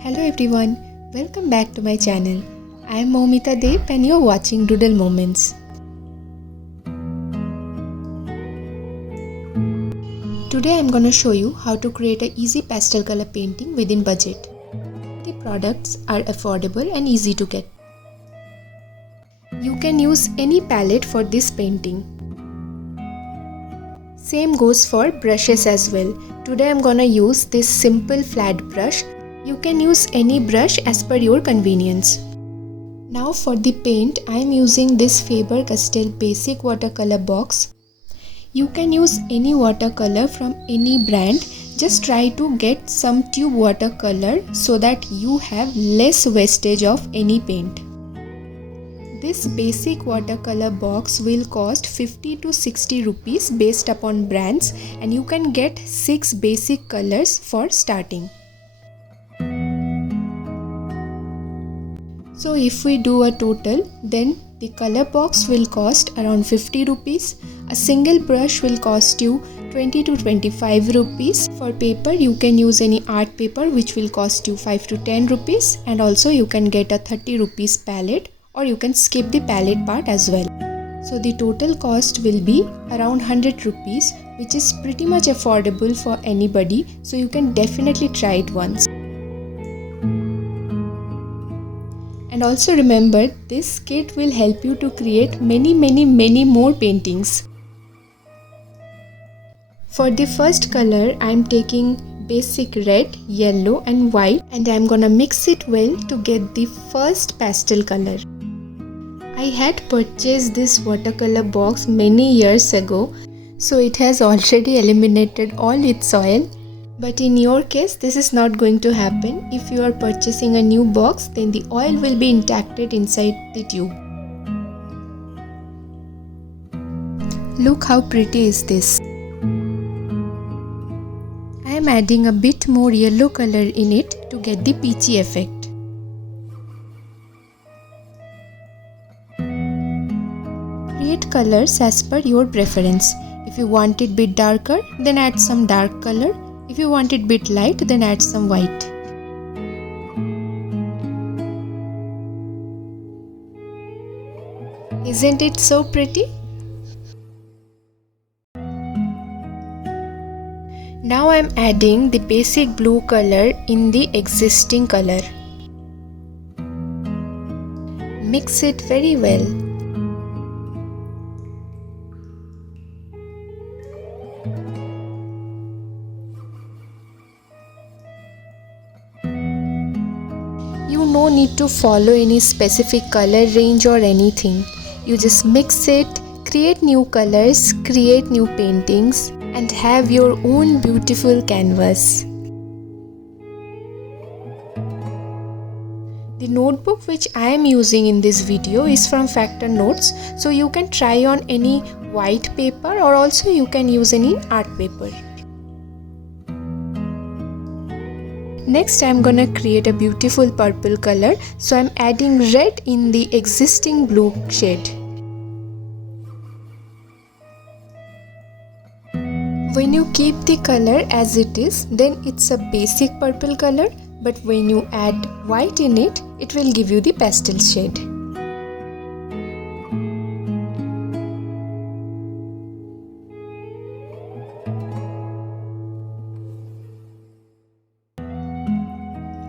Hello everyone, welcome back to my channel. I am Moumita Dev and you are watching Doodle Moments. Today I am going to show you how to create an easy pastel color painting within budget. The products are affordable and easy to get. You can use any palette for this painting. Same goes for brushes as well. Today I am going to use this simple flat brush. You can use any brush as per your convenience. Now for the paint, I am using this Faber-Castell basic watercolor box. You can use any watercolor from any brand. Just try to get some tube watercolor so that you have less wastage of any paint. This basic watercolor box will cost 50 to 60 rupees based upon brands, and you can get 6 basic colors for starting. So if we do a total, then the color box will cost around 50 rupees. A single brush will cost you 20 to 25 rupees. For paper, you can use any art paper which will cost you 5 to 10 rupees, and also you can get a 30 rupees palette, or you can skip the palette part as well. So the total cost will be around 100 rupees, which is pretty much affordable for anybody, so you can definitely try it once. And also remember, this kit will help you to create many more paintings. For the first color, I am taking basic red, yellow and white, and I am gonna mix it well to get the first pastel color. I had purchased this watercolor box many years ago, so it has already eliminated all its oil. But in your case, this is not going to happen. If you are purchasing a new box, then the oil will be injected inside the tube. Look how pretty is this. I am adding a bit more yellow color in it to get the peachy effect. Create colors as per your preference. If you want it bit darker, then add some dark color. If you want it bit light, then add some white. Isn't it so pretty? Now I am adding the basic blue color in the existing color. Mix it very well. You no need to follow any specific color range or anything. You just mix it, create new colors, create new paintings, and have your own beautiful canvas. The notebook which I am using in this video is from Factor Notes, so you can try on any white paper, or also you can use any art paper. Next, I am gonna create a beautiful purple color, so I am adding red in the existing blue shade. When you keep the color as it is, then it's a basic purple color, but when you add white in it, it will give you the pastel shade.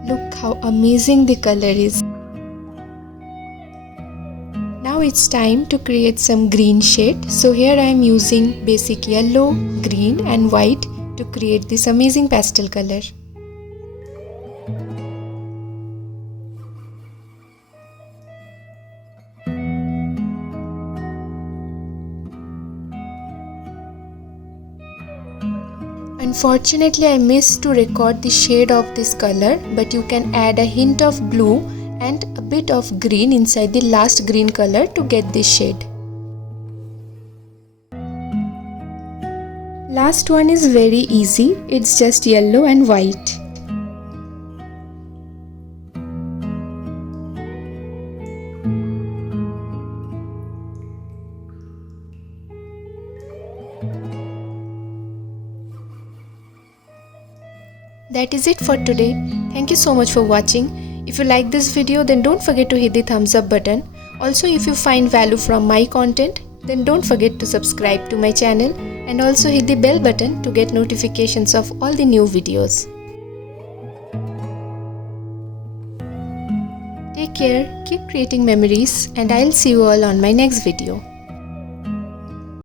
Look how amazing the color is. Now it's time to create some green shade. So here I am using basic yellow, green and white to create this amazing pastel color. Unfortunately, I missed to record the shade of this color, but you can add a hint of blue and a bit of green inside the last green color to get this shade. Last one is very easy, it's just yellow and white. That is it for today. Thank you so much for watching. If you like this video, then don't forget to hit the thumbs up button. Also, if you find value from my content, then don't forget to subscribe to my channel and also hit the bell button to get notifications of all the new videos. Take care, keep creating memories, and I'll see you all on my next video.